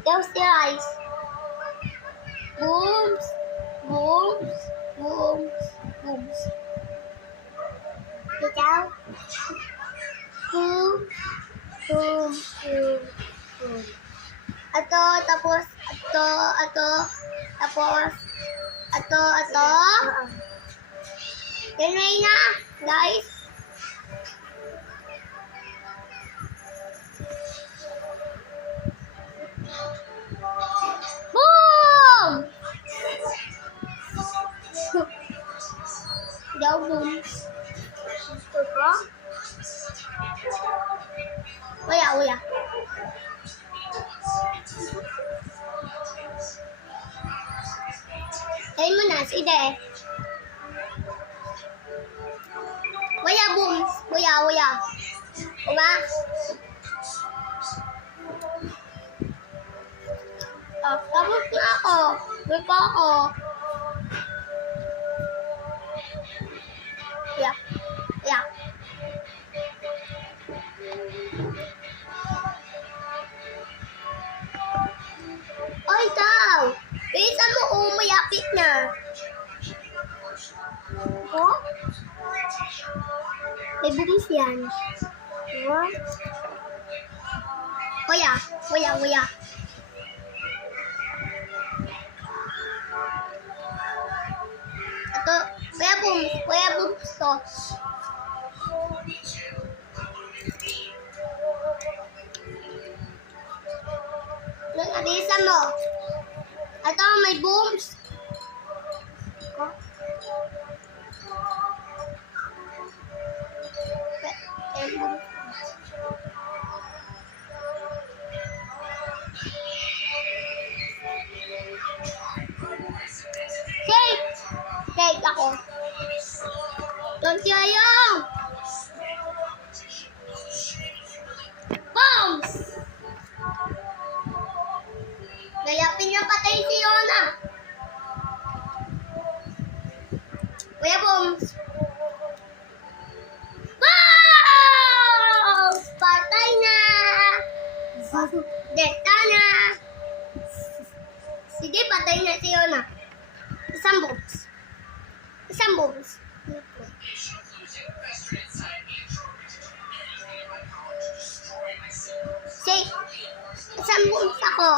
Close your eyes. Booms, booms, booms, booms. Ikaw? Boom, boom, boom, boom. Ato, tapos, tapos, ato. Yan na, guys. Boom! Daw boom. Gusto ko? Uya. Ayun mo na, sige. Uya, boom. Uya. Uma? Oh, tapos na ako. Gusto ako. Yeah. Oy, daw! Bilisan mo, mayapit na. Oh? May bugis yan. Oh? Uya. Ito, kuya boom to. Bilisan mo. Ito, may booms. Cake ako. Don't sayang. Bombs! Gayapin niya patay si Yona. Kuya Bombs. Bombs! Patay na. Deta na. Sige, patay na si Yona. Isang bombs. Say, isang bombs ako.